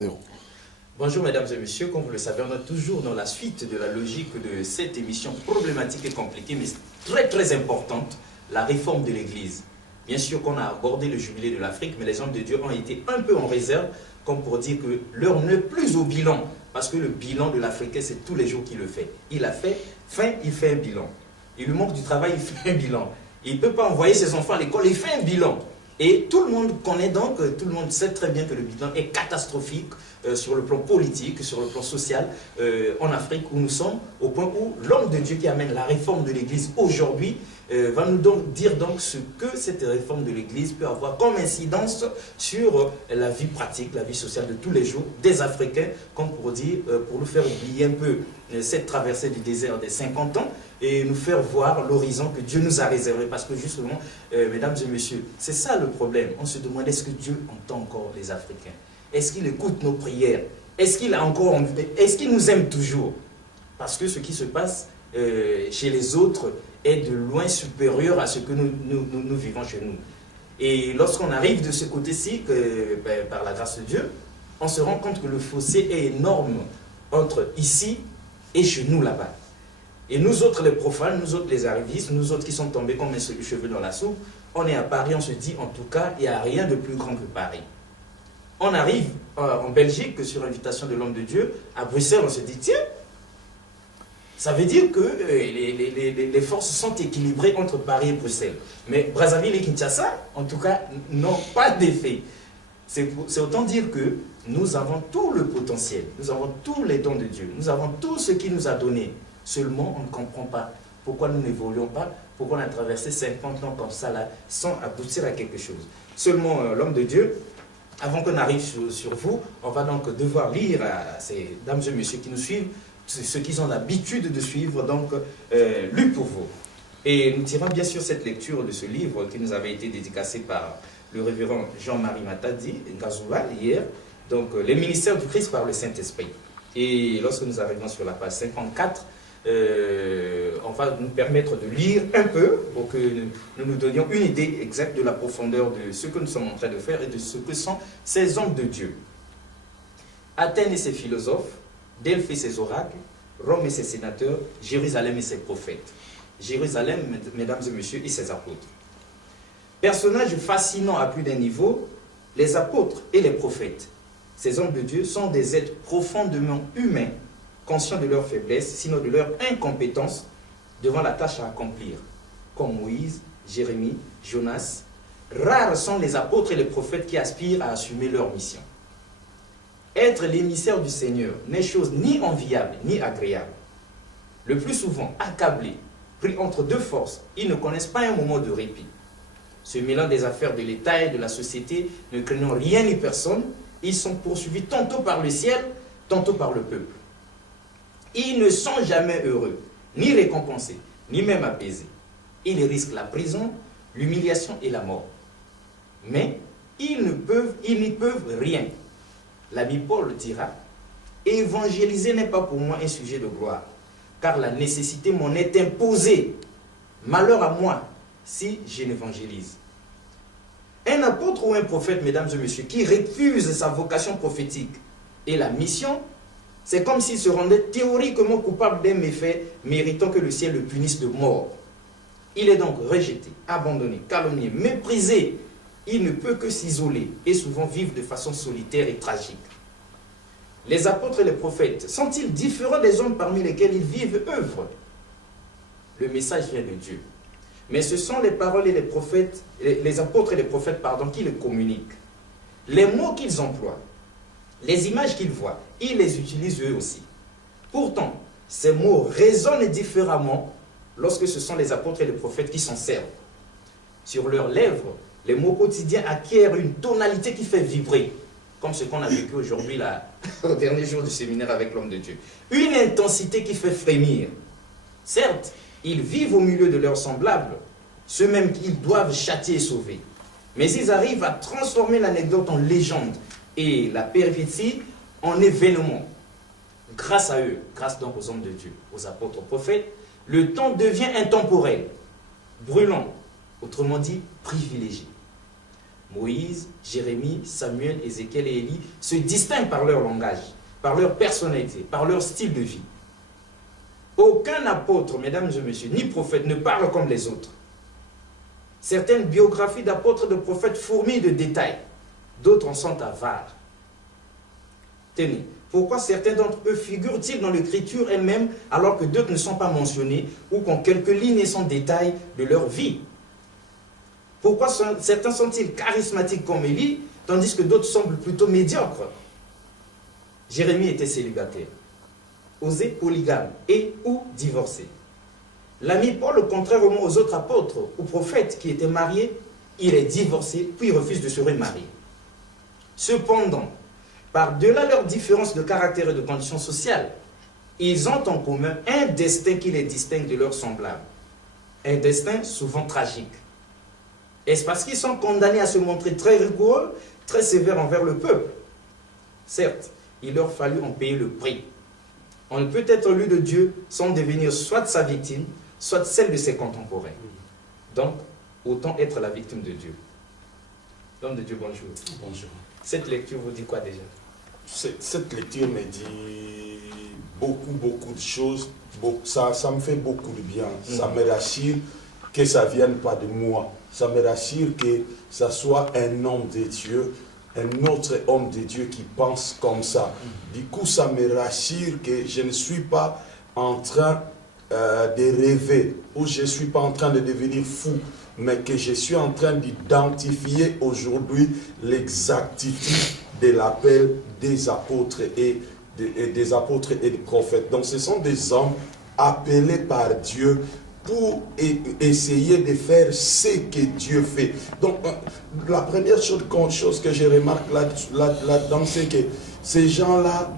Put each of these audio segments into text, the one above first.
Zéro. Bonjour mesdames et messieurs, comme vous le savez, on est toujours dans la suite de la logique de cette émission problématique et compliquée, mais très importante, la réforme de l'Église. Bien sûr qu'on a abordé le jubilé de l'Afrique, mais les hommes de Dieu ont été un peu en réserve, comme pour dire que l'heure n'est plus au bilan, parce que le bilan de l'Africain, c'est tous les jours qu'il le fait. Il a fait faim, il fait un bilan. Il lui manque du travail, il fait un bilan. Il ne peut pas envoyer ses enfants à l'école, il fait un bilan. Et tout le monde connaît donc, tout le monde sait très bien que le bilan est catastrophique sur le plan politique, sur le plan social, en Afrique où nous sommes, au point où l'homme de Dieu qui amène la réforme de l'Église aujourd'hui va nous dire donc ce que cette réforme de l'Église peut avoir comme incidence sur la vie pratique, la vie sociale de tous les jours des Africains, comme pour dire, pour nous faire oublier un peu cette traversée du désert des 50 ans, et nous faire voir l'horizon que Dieu nous a réservé. Parce que justement, mesdames et messieurs, c'est ça le problème. On se demande, est-ce que Dieu entend encore les Africains? Est-ce qu'il écoute nos prières? Est-ce qu'il nous aime toujours? Parce que ce qui se passe chez les autres est de loin supérieur à ce que nous vivons chez nous. Et lorsqu'on arrive de ce côté-ci, par la grâce de Dieu, on se rend compte que le fossé est énorme entre ici et chez nous là-bas. Et nous autres les profanes, nous autres les arrivistes, nous autres qui sommes tombés comme un cheveu dans la soupe, on est à Paris, on se dit en tout cas, il n'y a rien de plus grand que Paris. On arrive en Belgique, sur invitation de l'homme de Dieu, à Bruxelles, on se dit, tiens, ça veut dire que les forces sont équilibrées entre Paris et Bruxelles. Mais Brazzaville et Kinshasa, en tout cas, n'ont pas d'effet. C'est autant dire que nous avons tout le potentiel, nous avons tous les dons de Dieu, nous avons tout ce qu'il nous a donné. Seulement, on ne comprend pas pourquoi nous n'évoluons pas, pourquoi on a traversé 50 ans comme ça, là, sans aboutir à quelque chose. Seulement, l'homme de Dieu, avant qu'on arrive sur vous, on va donc devoir lire à ces dames et messieurs qui nous suivent, ceux qui ont l'habitude de suivre, donc, lu pour vous. Et nous tirons bien sûr cette lecture de ce livre qui nous avait été dédicacé par le révérend Jean-Marie Matadi, Ngazouba, hier, donc, les ministères du Christ par le Saint-Esprit. Et lorsque nous arrivons sur la page 54, on va nous permettre de lire un peu pour que nous donnions une idée exacte de la profondeur de ce que nous sommes en train de faire et de ce que sont ces hommes de Dieu. Athènes et ses philosophes, Delphes et ses oracles, Rome et ses sénateurs, Jérusalem et ses prophètes. Jérusalem, mesdames et messieurs, et ses apôtres. Personnages fascinants à plus d'un niveau, les apôtres et les prophètes. Ces hommes de Dieu sont des êtres profondément humains, conscients de leur faiblesse, sinon de leur incompétence devant la tâche à accomplir. Comme Moïse, Jérémie, Jonas, rares sont les apôtres et les prophètes qui aspirent à assumer leur mission. Être l'émissaire du Seigneur n'est chose ni enviable ni agréable. Le plus souvent, accablés, pris entre deux forces, ils ne connaissent pas un moment de répit. Se mêlant des affaires de l'État et de la société, ne craignant rien ni personne, ils sont poursuivis tantôt par le ciel, tantôt par le peuple. Ils ne sont jamais heureux, ni récompensés, ni même apaisés. Ils risquent la prison, l'humiliation et la mort. Mais ils n'y peuvent rien. L'ami Paul dira, « Évangéliser n'est pas pour moi un sujet de gloire, car la nécessité m'en est imposée. Malheur à moi si je n'évangélise. » Un apôtre ou un prophète, mesdames et messieurs, qui refuse sa vocation prophétique et la mission, c'est comme s'il se rendait théoriquement coupable d'un méfait méritant que le ciel le punisse de mort. Il est donc rejeté, abandonné, calomnié, méprisé. Il ne peut que s'isoler et souvent vivre de façon solitaire et tragique. Les apôtres et les prophètes sont-ils différents des hommes parmi lesquels ils vivent et œuvrent? Le message vient de Dieu. Mais ce sont les paroles et les prophètes, les apôtres et les prophètes, qui les communiquent. Les mots qu'ils emploient, les images qu'ils voient, ils les utilisent eux aussi. Pourtant, ces mots résonnent différemment lorsque ce sont les apôtres et les prophètes qui s'en servent. Sur leurs lèvres, les mots quotidiens acquièrent une tonalité qui fait vibrer, comme ce qu'on a vécu aujourd'hui là, au dernier jour du séminaire avec l'homme de Dieu. Une intensité qui fait frémir. Certes, ils vivent au milieu de leurs semblables, ceux-mêmes qu'ils doivent châtier et sauver. Mais ils arrivent à transformer l'anecdote en légende et la péripétie en événement. Grâce à eux, grâce donc aux hommes de Dieu, aux apôtres, aux prophètes, le temps devient intemporel, brûlant, autrement dit privilégié. Moïse, Jérémie, Samuel, Ézéchiel et Élie se distinguent par leur langage, par leur personnalité, par leur style de vie. Aucun apôtre, mesdames et messieurs, ni prophète ne parle comme les autres. Certaines biographies d'apôtres et de prophètes fourmillent de détails, d'autres en sont avares. Tenez, pourquoi certains d'entre eux figurent-ils dans l'écriture elle-même alors que d'autres ne sont pas mentionnés ou qu'en quelques lignes sont détails de leur vie? Pourquoi certains sont-ils charismatiques comme Élie, tandis que d'autres semblent plutôt médiocres? Jérémie était célibataire, Osée polygame et ou divorcé. L'ami Paul, contrairement aux autres apôtres ou prophètes qui étaient mariés, il est divorcé puis refuse de se remarier. Cependant, par-delà leurs différences de caractère et de conditions sociales, ils ont en commun un destin qui les distingue de leurs semblables. Un destin souvent tragique. Est-ce parce qu'ils sont condamnés à se montrer très rigoureux, très sévères envers le peuple? Certes, il leur fallut en payer le prix. On ne peut être élu de Dieu sans devenir soit sa victime, soit celle de ses contemporains. Donc, autant être la victime de Dieu. L'homme de Dieu, bonjour. Bonjour. Cette lecture vous dit quoi déjà? Cette lecture me dit beaucoup de choses. Ça me fait beaucoup de bien. Ça me rassure que ça ne vienne pas de moi. Ça me rassure que ça soit un homme de Dieu, un autre homme de Dieu qui pense comme ça. Du coup, ça me rassure que je ne suis pas en train de rêver ou je ne suis pas en train de devenir fou, mais que je suis en train d'identifier aujourd'hui l'exactitude de l'appel des apôtres et des prophètes. Donc ce sont des hommes appelés par Dieu pour essayer de faire ce que Dieu fait. Donc la première chose que je remarque là-dedans, c'est que ces gens-là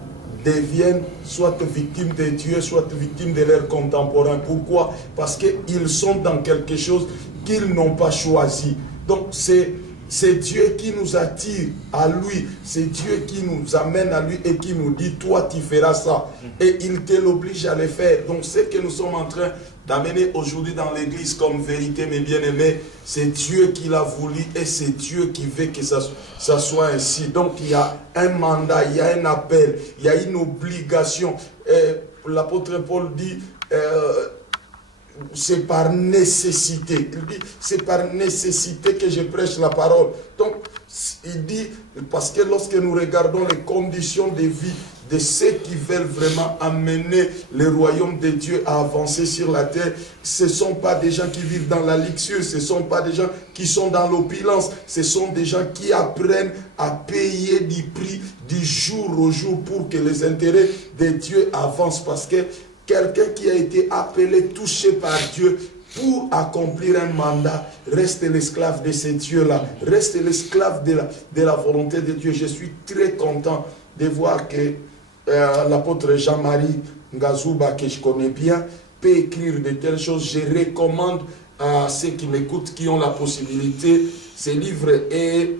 deviennent soit victimes de Dieu, soit victimes de leurs contemporains. Pourquoi? Parce qu'ils sont dans quelque chose qu'ils n'ont pas choisi. Donc c'est Dieu qui nous attire à lui, c'est Dieu qui nous amène à lui et qui nous dit, toi tu feras ça. Et il te l'oblige à le faire. Donc ce que nous sommes en train d'amener aujourd'hui dans l'église comme vérité, mes bien-aimés, c'est Dieu qui l'a voulu et c'est Dieu qui veut que ça soit ainsi. Donc il y a un mandat, il y a un appel, il y a une obligation. L'apôtre Paul dit, c'est par nécessité. Il dit, c'est par nécessité que je prêche la parole. Donc, il dit, parce que lorsque nous regardons les conditions de vie de ceux qui veulent vraiment amener le royaume de Dieu à avancer sur la terre, ce ne sont pas des gens qui vivent dans la luxure, ce ne sont pas des gens qui sont dans l'opulence, ce sont des gens qui apprennent à payer du prix du jour au jour pour que les intérêts de Dieu avancent. Parce que quelqu'un qui a été appelé, touché par Dieu pour accomplir un mandat, reste l'esclave de ces dieux-là, reste l'esclave de la volonté de Dieu. Je suis très content de voir que l'apôtre Jean-Marie Ngazouba, que je connais bien, peut écrire de telles choses. Je recommande à ceux qui m'écoutent, qui ont la possibilité, ce livre est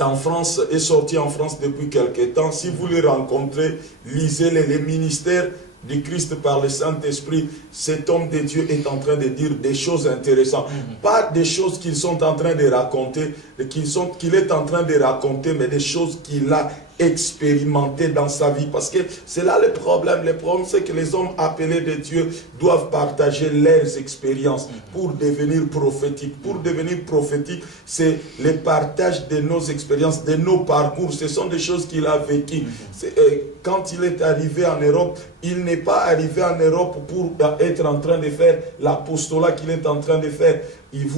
en France, est sorti en France depuis quelque temps. Si vous le rencontrez, lisez-le, les ministères du Christ par le Saint-Esprit. Cet homme de Dieu est en train de dire des choses intéressantes. Pas des choses qu'ils sont en train de raconter, qu'il est en train de raconter, mais des choses qu'il a expérimenté dans sa vie. Parce que c'est là le problème. Le problème, c'est que les hommes appelés de Dieu doivent partager leurs expériences pour devenir prophétiques. Pour devenir prophétique, c'est le partage de nos expériences, de nos parcours. Ce sont des choses qu'il a vécues. Quand il est arrivé en Europe, il n'est pas arrivé en Europe pour être en train de faire l'apostolat qu'il est en train de faire. Il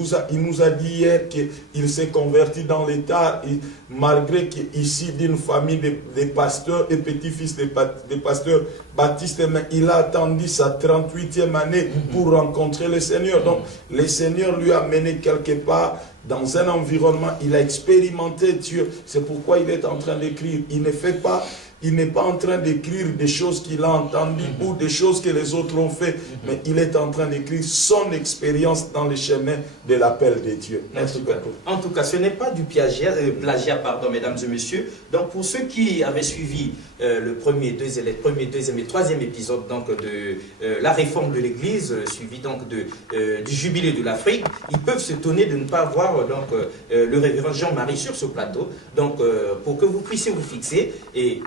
nous a dit hier qu'il s'est converti dans l'État, malgré qu'ici, d'une famille de pasteurs et petits-fils de pasteurs baptistes, mais il a attendu sa 38e année pour rencontrer le Seigneur. Donc, le Seigneur lui a mené quelque part dans un environnement, il a expérimenté Dieu. C'est pourquoi il est en train d'écrire. Il ne fait pas il n'est pas en train d'écrire des choses qu'il a entendues ou des choses que les autres ont fait, mais il est en train d'écrire son expérience dans le chemin de l'appel de Dieu. Merci beaucoup. En tout cas, ce n'est pas du plagiat, pardon, mesdames et messieurs. Donc, pour ceux qui avaient suivi le premier, deuxième et troisième épisode donc, de la réforme de l'Église, suivi donc du jubilé de l'Afrique, ils peuvent s'étonner de ne pas voir donc, le révérend Jean-Marie sur ce plateau. Donc, pour que vous puissiez vous fixer et